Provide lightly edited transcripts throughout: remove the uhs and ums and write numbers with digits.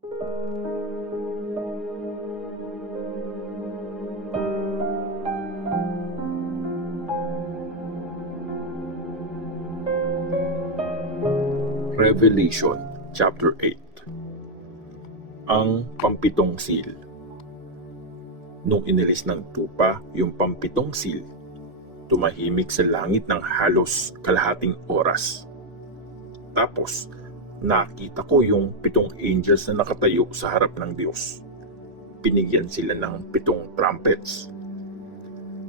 Revelation chapter 8. Ang pampitong seal. Nung inilis ng tupa yung pampitong seal, tumahimik sa langit ng halos kalahating oras. Tapos, nakita ko yung 7 angels na nakatayo sa harap ng Diyos. Binigyan sila ng 7 trumpets.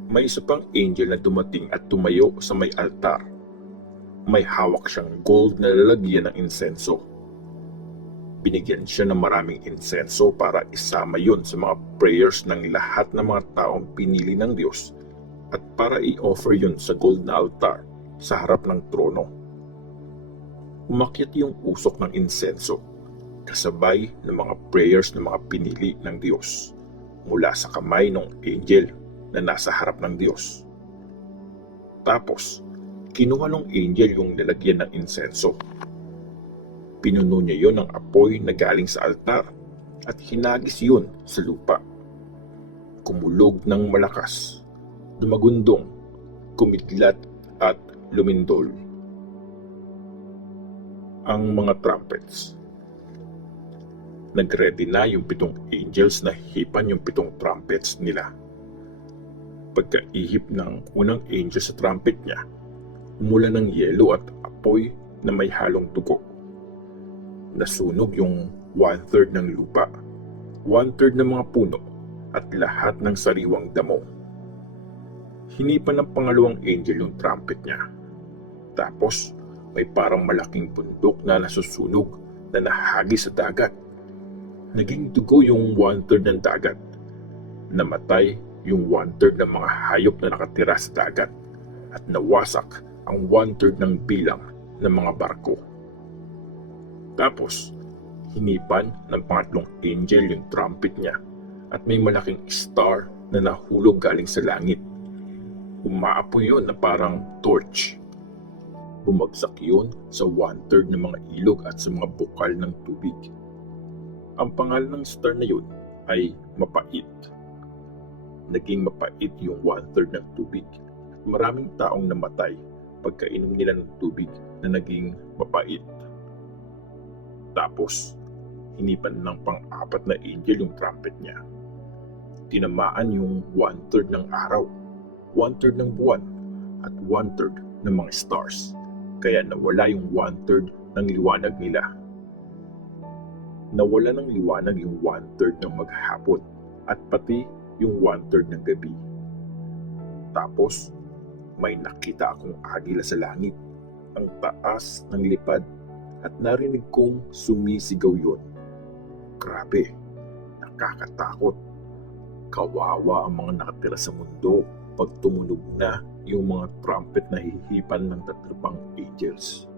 May isa pang angel na dumating at tumayo sa may altar. May hawak siyang gold na lalagyan ng insenso. Binigyan siya ng maraming insenso para isama yon sa mga prayers ng lahat ng mga taong pinili ng Diyos at para i-offer yon sa gold na altar sa harap ng trono. Umakyat yung usok ng insenso kasabay ng mga prayers ng mga pinili ng Diyos mula sa kamay ng angel na nasa harap ng Diyos. Tapos, kinuha ng angel yung lalagyan ng insenso. Pinuno niya yon ng apoy na galing sa altar at hinagis yun sa lupa. Kumulog ng malakas, dumagundong, kumidlat at lumindol. Ang mga trumpets. Nagready na yung 7 angels na hipan yung 7 trumpets nila. Pagkaihip ng unang angel sa trumpet niya, umulan ng yelo at apoy na may halong dugo. Nasunog yung 1/3 ng lupa, 1/3 ng mga puno, at lahat ng sariwang damo. Hinipan ng pangalawang angel yung trumpet niya. Tapos, may parang malaking bundok na nasusunog na nahagis sa dagat. Naging dugo yung 1/3 ng dagat. Namatay yung 1/3 ng mga hayop na nakatira sa dagat at nawasak ang 1/3 ng bilang ng mga barko. Tapos, hinipan ng pangatlong angel yung trumpet niya at may malaking star na nahulog galing sa langit. Umaapoy yun na parang torch. Bumagsak yun sa 1/3 ng mga ilog at sa mga bukal ng tubig. Ang pangalan ng star na yun ay Mapait. Naging mapait yung 1/3 ng tubig at maraming taong namatay pagkainom nila ng tubig na naging mapait. Tapos, hinipan ng pang-4 na angel yung trumpet niya. Tinamaan yung 1/3 ng araw, 1/3 ng buwan, at 1/3 ng mga stars. Kaya nawala yung 1/3 ng liwanag nila. Nawala ng liwanag yung 1/3 ng maghapon at pati yung 1/3 ng gabi. Tapos, may nakita akong agila sa langit, ang taas ng lipad, at narinig kong sumisigaw yun. Grabe, nakakatakot. Kawawa ang mga nakatira sa mundo pag tumunog na yung mga trumpet na hihipan ng 3 pang angels.